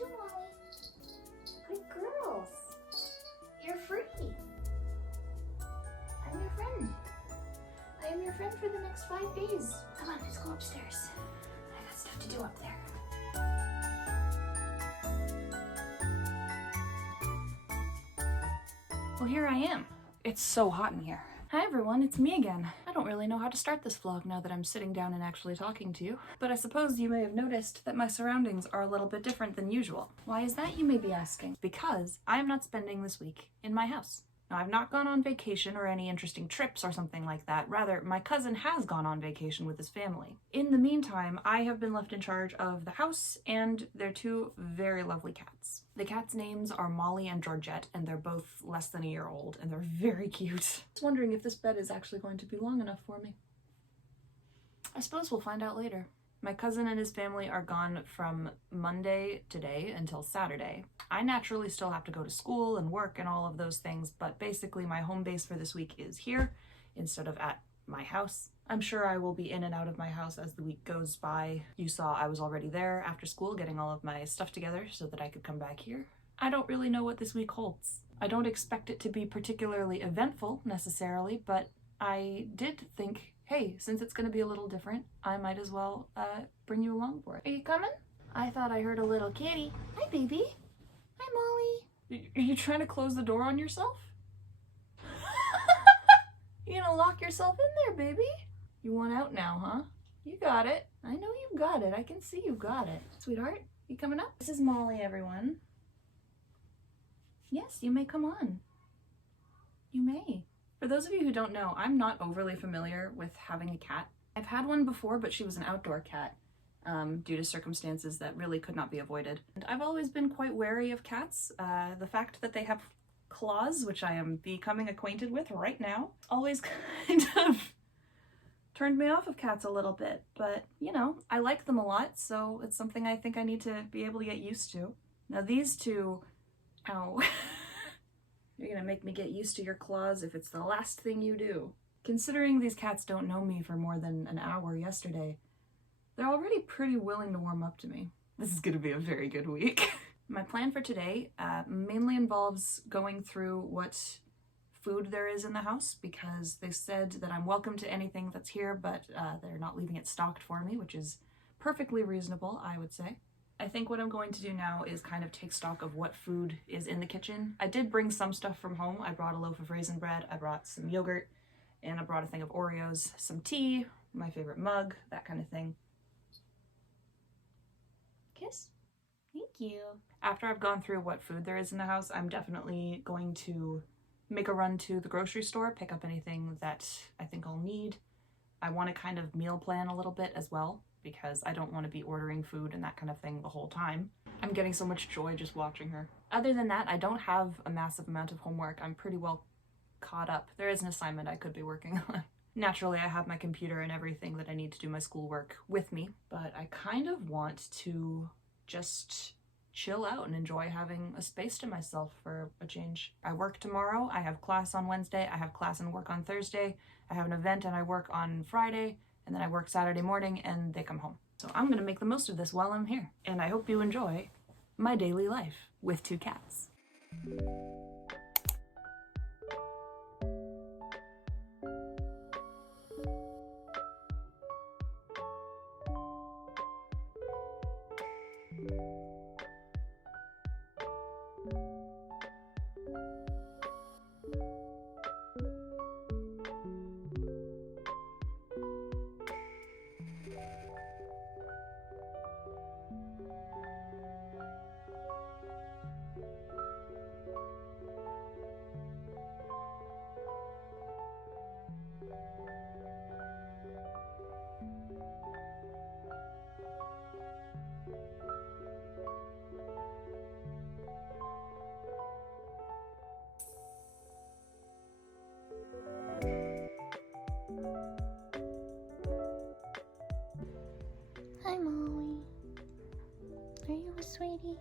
too, Molly. Good girls. You're free. I'm your friend. I am your friend for the next 5 days. Come on, let's go upstairs. I got stuff to do up there. Well, here I am. It's so hot in here. Hi everyone, it's me again. I don't really know how to start this vlog now that I'm sitting down and actually talking to you, but I suppose you may have noticed that my surroundings are a little bit different than usual. Why is that, you may be asking? Because I'm not spending this week in my house. Now, I've not gone on vacation or any interesting trips or something like that. Rather, my cousin has gone on vacation with his family. In the meantime, I have been left in charge of the house and their 2 very lovely cats. The cats' names are Molly and Georgette, and they're both less than a year old, and they're very cute. I was wondering if this bed is actually going to be long enough for me. I suppose we'll find out later. My cousin and his family are gone from Monday today until Saturday. I naturally still have to go to school and work and all of those things, but basically my home base for this week is here instead of at my house. I'm sure I will be in and out of my house as the week goes by. You saw I was already there after school getting all of my stuff together so that I could come back here. I don't really know what this week holds. I don't expect it to be particularly eventful necessarily, but I did think, hey, since it's gonna be a little different, I might as well bring you along for it. Are you coming? I thought I heard a little kitty. Hi, baby. Hi, Molly. Are you trying to close the door on yourself? You gonna lock yourself in there, baby? You want out now, huh? You got it. I know you got it. I can see you got it. Sweetheart, you coming up? This is Molly, everyone. Yes, you may come on. You may. For those of you who don't know, I'm not overly familiar with having a cat. I've had one before, but she was an outdoor cat due to circumstances that really could not be avoided. And I've always been quite wary of cats. The fact that they have claws, which I am becoming acquainted with right now, always kind of turned me off of cats a little bit. But, you know, I like them a lot, so it's something I think I need to be able to get used to. Now these 2, ow. You're gonna make me get used to your claws if it's the last thing you do. Considering these cats don't know me for more than an hour yesterday, they're already pretty willing to warm up to me. This is gonna be a very good week. My plan for today mainly involves going through what food there is in the house, because they said that I'm welcome to anything that's here, but they're not leaving it stocked for me, which is perfectly reasonable, I would say. I think what I'm going to do now is kind of take stock of what food is in the kitchen. I did bring some stuff from home. I brought a loaf of raisin bread, I brought some yogurt, and I brought a thing of Oreos, some tea, my favorite mug, that kind of thing. Kiss? Thank you. After I've gone through what food there is in the house, I'm definitely going to make a run to the grocery store, pick up anything that I think I'll need. I want to kind of meal plan a little bit as well, because I don't want to be ordering food and that kind of thing the whole time. I'm getting so much joy just watching her. Other than that, I don't have a massive amount of homework. I'm pretty well caught up. There is an assignment I could be working on. Naturally, I have my computer and everything that I need to do my schoolwork with me, but I kind of want to just chill out and enjoy having a space to myself for a change. I work tomorrow, I have class on Wednesday, I have class and work on Thursday, I have an event and I work on Friday, and then I work Saturday morning and they come home. So I'm gonna make the most of this while I'm here. And I hope you enjoy my daily life with 2 cats. Hi, Molly. Are you a sweetie?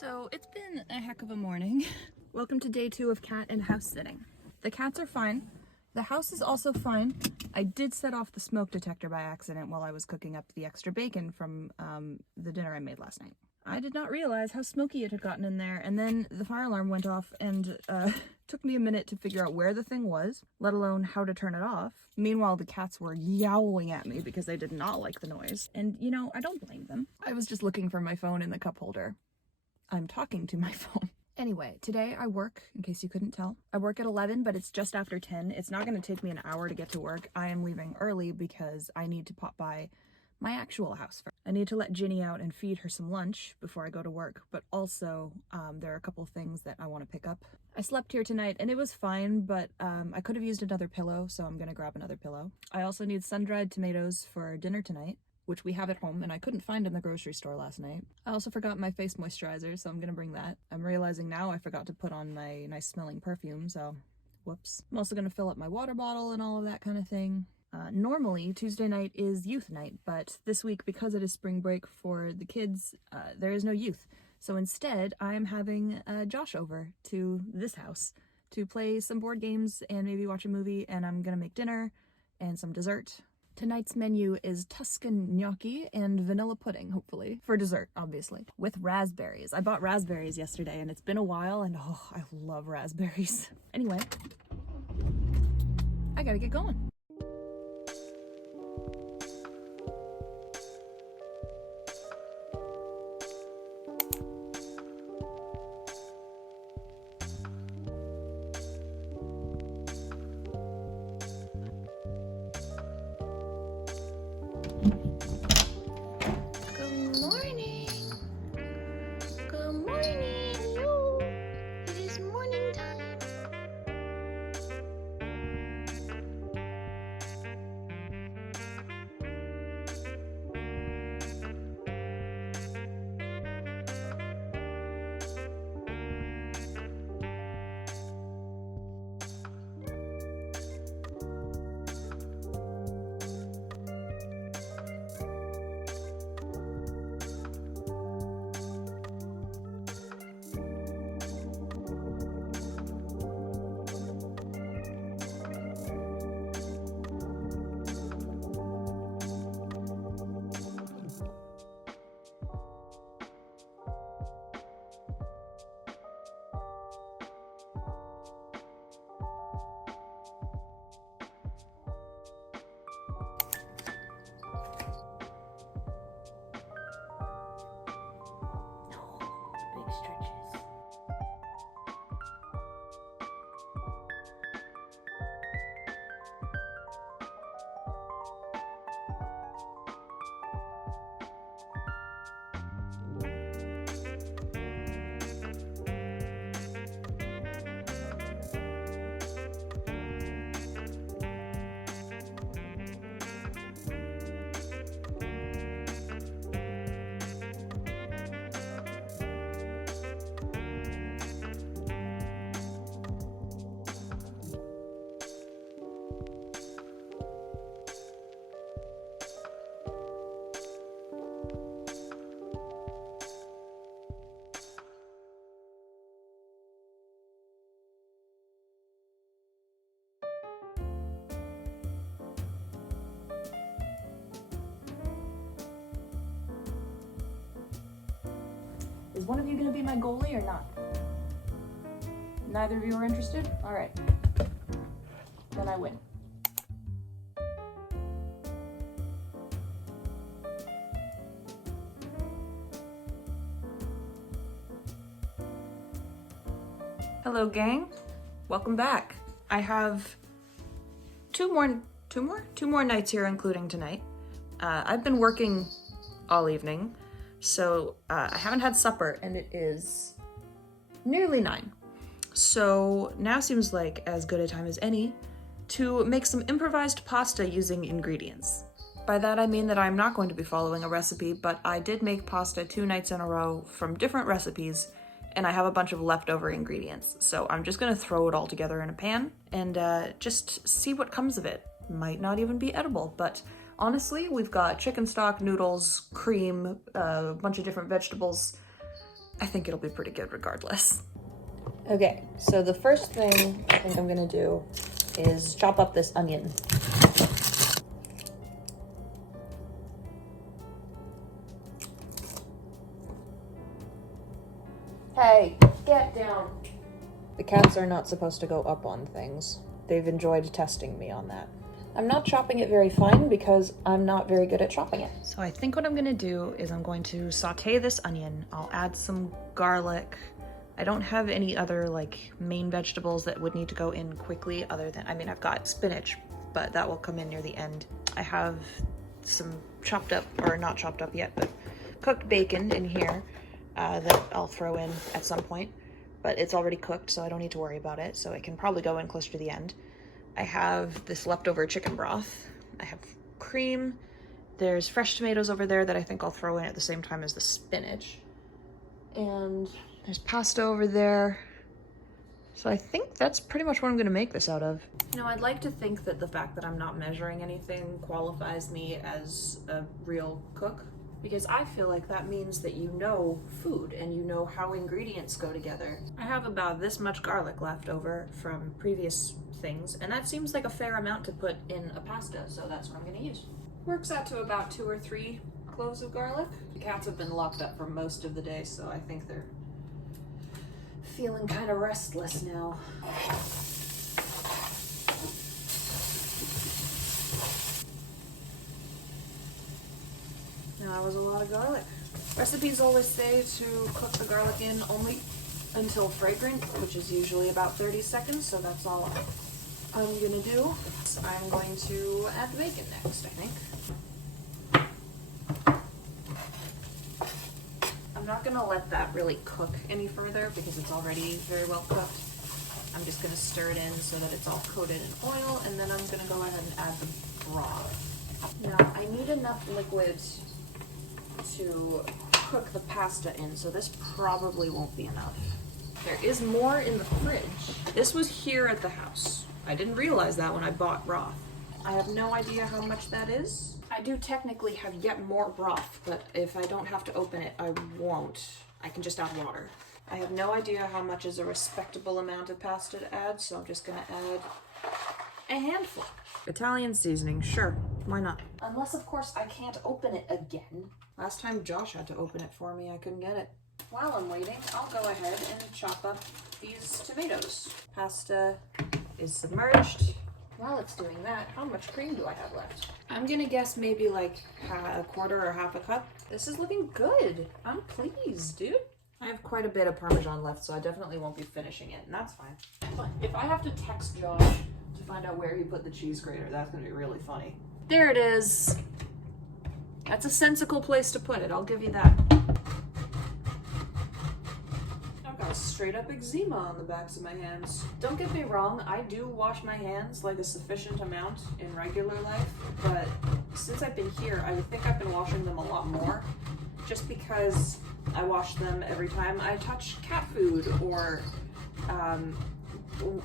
So it's been a heck of a morning. Welcome to day 2 of cat and house sitting. The cats are fine. The house is also fine. I did set off the smoke detector by accident while I was cooking up the extra bacon from the dinner I made last night. I did not realize how smoky it had gotten in there, and then the fire alarm went off and took me a minute to figure out where the thing was, let alone how to turn it off. Meanwhile, the cats were yowling at me because they did not like the noise. And, you know, I don't blame them. I was just looking for my phone in the cup holder. I'm talking to my phone. Anyway, today I work, in case you couldn't tell. I work at 11, but it's just after 10. It's not going to take me an hour to get to work. I am leaving early because I need to pop by my actual house first. I need to let Ginny out and feed her some lunch before I go to work, but also there are a couple things that I want to pick up. I slept here tonight and it was fine, but I could have used another pillow, so I'm going to grab another pillow. I also need sun-dried tomatoes for dinner tonight, which we have at home and I couldn't find in the grocery store last night. I also forgot my face moisturizer, so I'm gonna bring that. I'm realizing now I forgot to put on my nice smelling perfume, so whoops. I'm also gonna fill up my water bottle and all of that kind of thing. Normally, Tuesday night is youth night, but this week, because it is spring break for the kids, there is no youth. So instead, I am having Josh over to this house to play some board games and maybe watch a movie, and I'm gonna make dinner and some dessert. Tonight's menu is Tuscan gnocchi and vanilla pudding, hopefully. For dessert, obviously. With raspberries. I bought raspberries yesterday and it's been a while and oh, I love raspberries. Anyway, I gotta get going. Is one of you gonna be my goalie or not? Neither of you are interested? All right. Then I win. Hello, gang. Welcome back. I have two more nights here, including tonight. I've been working all evening, so I haven't had supper, and it is nearly 9. So now seems like as good a time as any to make some improvised pasta using ingredients. By that I mean that I'm not going to be following a recipe, but I did make pasta 2 nights in a row from different recipes, and I have a bunch of leftover ingredients. So I'm just gonna throw it all together in a pan and just see what comes of it. Might not even be edible, but honestly, we've got chicken stock, noodles, cream, a bunch of different vegetables. I think it'll be pretty good regardless. Okay, so the first thing I think I'm gonna do is chop up this onion. Hey, get down. The cats are not supposed to go up on things. They've enjoyed testing me on that. I'm not chopping it very fine because I'm not very good at chopping it. So I think what I'm gonna do is I'm going to saute this onion. I'll add some garlic. I don't have any other like main vegetables that would need to go in quickly other than, I mean, I've got spinach, but that will come in near the end. I have some chopped up, or not chopped up yet, but cooked bacon in here that I'll throw in at some point, but it's already cooked, so I don't need to worry about it. So it can probably go in closer to the end. I have this leftover chicken broth. I have cream. There's fresh tomatoes over there that I think I'll throw in at the same time as the spinach. And there's pasta over there. So I think that's pretty much what I'm gonna make this out of. You know, I'd like to think that the fact that I'm not measuring anything qualifies me as a real cook, because I feel like that means that you know food and you know how ingredients go together. I have about this much garlic left over from previous things, and that seems like a fair amount to put in a pasta, so that's what I'm gonna use. Works out to about 2 or 3 cloves of garlic. The cats have been locked up for most of the day, so I think they're feeling kind of restless now. Now, that was a lot of garlic. Recipes always say to cook the garlic in only until fragrant, which is usually about 30 seconds, so that's all I'm gonna do. I'm going to add the bacon next, I think. I'm not gonna let that really cook any further because it's already very well cooked. I'm just gonna stir it in so that it's all coated in oil, and then I'm gonna go ahead and add the broth. Now, I need enough liquid to cook the pasta in, so this probably won't be enough. There is more in the fridge. This was here at the house. I didn't realize that when I bought broth. I have no idea how much that is. I do technically have yet more broth, but if I don't have to open it, I won't. I can just add water. I have no idea how much is a respectable amount of pasta to add, so I'm just gonna add a handful. Italian seasoning, sure, why not? Unless, of course, I can't open it again. Last time Josh had to open it for me, I couldn't get it. While I'm waiting, I'll go ahead and chop up these tomatoes. Pasta is submerged. While it's doing that, how much cream do I have left? I'm gonna guess maybe like a quarter or half a cup. This is looking good. I'm pleased, dude. I have quite a bit of Parmesan left, so I definitely won't be finishing it, and that's fine. But if I have to text Josh to find out where he put the cheese grater, that's gonna be really funny. There it is. That's a sensible place to put it, I'll give you that. I've got straight up eczema on the backs of my hands. Don't get me wrong, I do wash my hands like a sufficient amount in regular life, but since I've been here, I would think I've been washing them a lot more, just because I wash them every time I touch cat food, or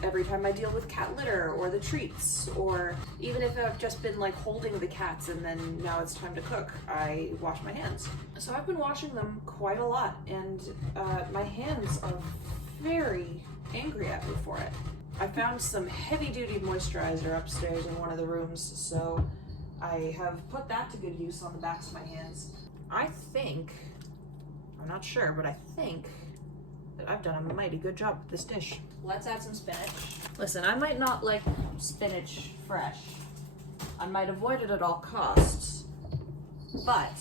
every time I deal with cat litter or the treats, or even if I've just been like holding the cats and then now it's time to cook, I wash my hands. So I've been washing them quite a lot, and my hands are very angry at me for it. I found some heavy-duty moisturizer upstairs in one of the rooms, so I have put that to good use on the backs of my hands. I think, I'm not sure, but I think that I've done a mighty good job with this dish. Let's add some spinach. Listen, I might not like spinach fresh. I might avoid it at all costs, but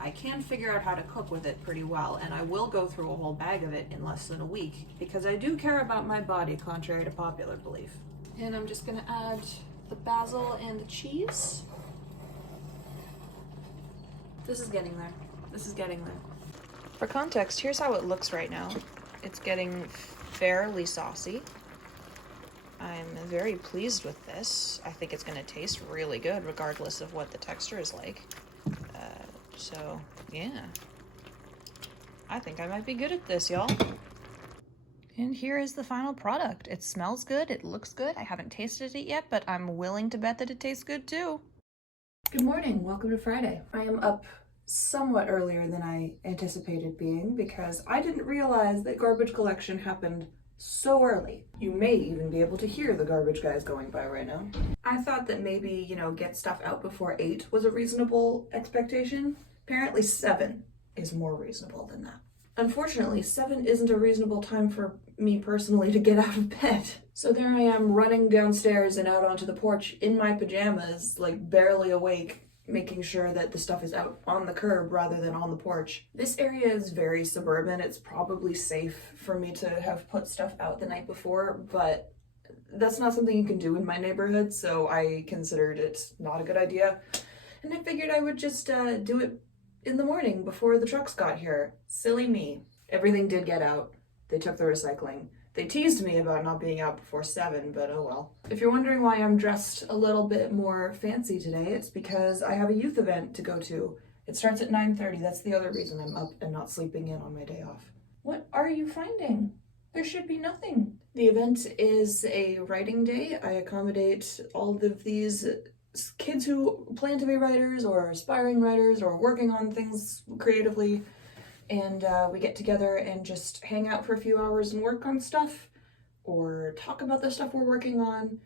I can figure out how to cook with it pretty well, and I will go through a whole bag of it in less than a week, because I do care about my body, contrary to popular belief. And I'm just gonna add the basil and the cheese. This is getting there. This is getting there. For context, here's how it looks right now. It's getting fairly saucy. I'm very pleased with this. I think it's gonna taste really good regardless of what the texture is like. So, yeah. I think I might be good at this, y'all. And here is the final product. It smells good, it looks good. I haven't tasted it yet, but I'm willing to bet that it tastes good too. Good morning, welcome to Friday. I am up somewhat earlier than I anticipated being because I didn't realize that garbage collection happened so early. You may even be able to hear the garbage guys going by right now. I thought that maybe, get stuff out before 8 was a reasonable expectation. Apparently 7 is more reasonable than that. Unfortunately, 7 isn't a reasonable time for me personally to get out of bed. So there I am running downstairs and out onto the porch in my pajamas, like barely awake, making sure that the stuff is out on the curb rather than on the porch. This area is very suburban. It's probably safe for me to have put stuff out the night before, but that's not something you can do in my neighborhood, so I considered it not a good idea. And I figured I would just do it in the morning before the trucks got here. Silly me. Everything did get out. They took the recycling. They teased me about not being out before 7, but oh well. If you're wondering why I'm dressed a little bit more fancy today, it's because I have a youth event to go to. It starts at 9:30. That's the other reason I'm up and not sleeping in on my day off. What are you finding? There should be nothing. The event is a writing day. I accommodate all of these kids who plan to be writers or aspiring writers or working on things creatively, and we get together and just hang out for a few hours and work on stuff or talk about the stuff we're working on,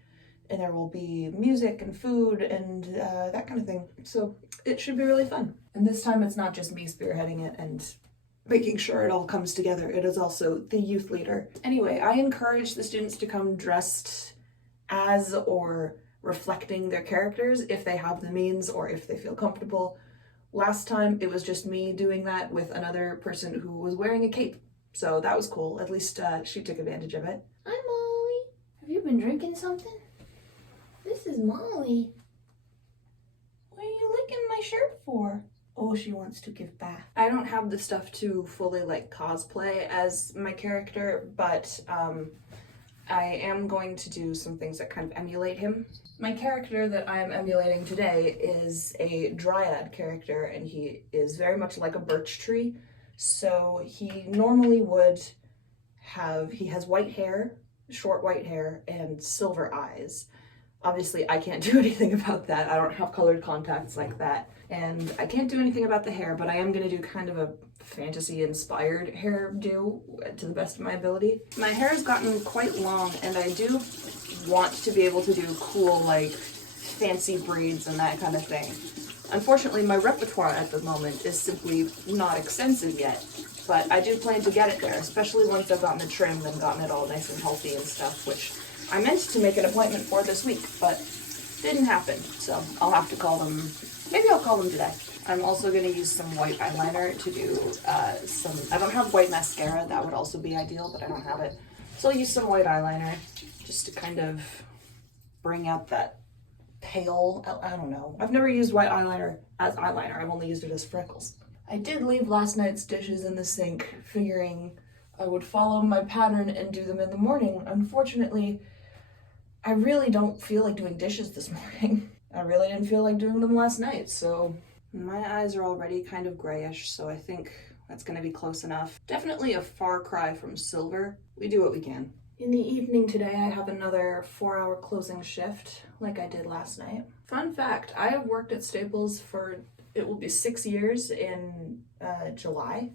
and there will be music and food and that kind of thing. So it should be really fun. And this time it's not just me spearheading it and making sure it all comes together. It is also the youth leader. Anyway, I encourage the students to come dressed as or reflecting their characters if they have the means or if they feel comfortable. Last time it was just me doing that with another person who was wearing a cape. So that was cool. At least she took advantage of it. Hi, Molly. Have you been drinking something? This is Molly. What are you licking my shirt for? Oh, she wants to give back. I don't have the stuff to fully cosplay as my character, but I am going to do some things that kind of emulate him. My character that I am emulating today is a dryad character, and he is very much like a birch tree. So he normally would he has white hair, short white hair, and silver eyes. Obviously, I can't do anything about that. I don't have colored contacts like that. And I can't do anything about the hair, but I am going to do kind of a fantasy-inspired hairdo to the best of my ability. My hair has gotten quite long, and I do want to be able to do cool, fancy braids and that kind of thing. Unfortunately, my repertoire at the moment is simply not extensive yet, but I do plan to get it there, especially once I've gotten it trimmed and gotten it all nice and healthy and stuff, which I meant to make an appointment for this week, but didn't happen, so I'll have to call them. Maybe I'll call them today. I'm also going to use some white eyeliner to do I don't have white mascara. That would also be ideal, but I don't have it. So I'll use some white eyeliner just to kind of bring out that pale, I don't know. I've never used white eyeliner as eyeliner. I've only used it as freckles. I did leave last night's dishes in the sink, figuring I would follow my pattern and do them in the morning. Unfortunately, I really don't feel like doing dishes this morning. I really didn't feel like doing them last night, so my eyes are already kind of grayish, so I think that's gonna be close enough. Definitely a far cry from silver. We do what we can. In the evening today, I have another 4-hour closing shift like I did last night. Fun fact, I have worked at Staples for, it will be 6 years in July.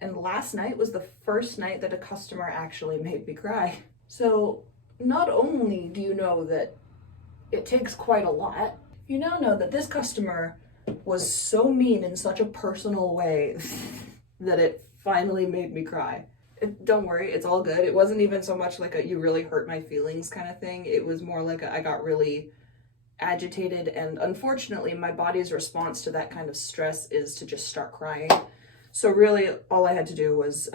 And last night was the first night that a customer actually made me cry. So not only do you know that it takes quite a lot, you now know that this customer was so mean in such a personal way that it finally made me cry. Don't worry, it's all good. It wasn't even so much like a you really hurt my feelings kind of thing. It was more like I got really agitated, and unfortunately my body's response to that kind of stress is to just start crying. So really all I had to do was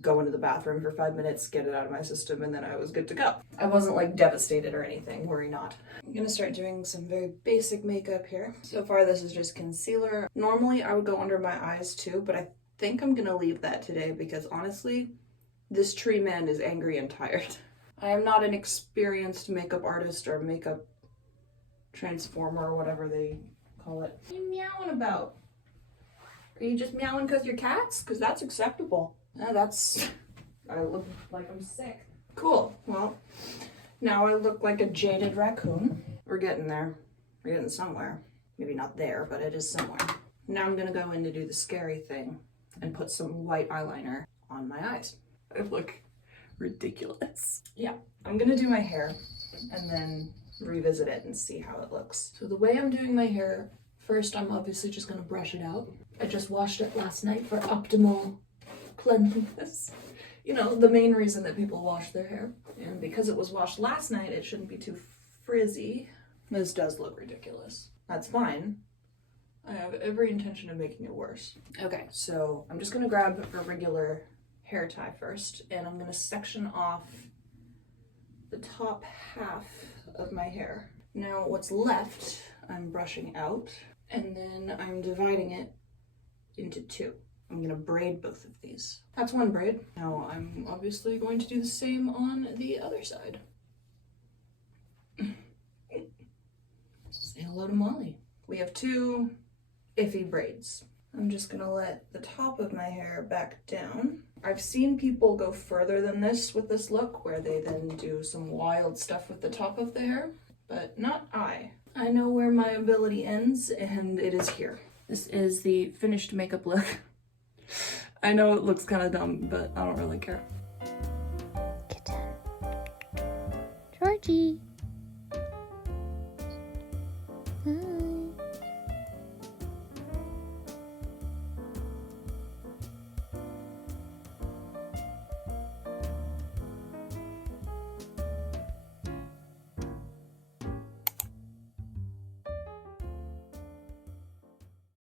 go into the bathroom for 5 minutes, get it out of my system, and then I was good to go. I wasn't devastated or anything, worry not. I'm gonna start doing some very basic makeup here. So far this is just concealer. Normally I would go under my eyes too, but I think I'm gonna leave that today because honestly, this tree man is angry and tired. I am not an experienced makeup artist or makeup transformer or whatever they call it. What are you meowing about? Are you just meowing because you're cats? Because that's acceptable. No, I look like I'm sick. Cool, well, now I look like a jaded raccoon. We're getting there. We're getting somewhere. Maybe not there, but it is somewhere. Now I'm gonna go in to do the scary thing and put some white eyeliner on my eyes. I look ridiculous. Yeah, I'm gonna do my hair and then revisit it and see how it looks. So the way I'm doing my hair, first I'm obviously just gonna brush it out. I just washed it last night for optimal cleanliness. You know, the main reason that people wash their hair. And because it was washed last night, it shouldn't be too frizzy. This does look ridiculous. That's fine. I have every intention of making it worse. Okay, so I'm just gonna grab a regular hair tie first, and I'm gonna section off the top half of my hair. Now what's left, I'm brushing out, and then I'm dividing it into two. I'm gonna braid both of these. That's one braid. Now I'm obviously going to do the same on the other side. Say hello to Molly. We have two iffy braids. I'm just gonna let the top of my hair back down. I've seen people go further than this with this look, where they then do some wild stuff with the top of the hair, but not I. I know where my ability ends, and it is here. This is the finished makeup look. I know it looks kind of dumb, but I don't really care. Kitten. Georgie.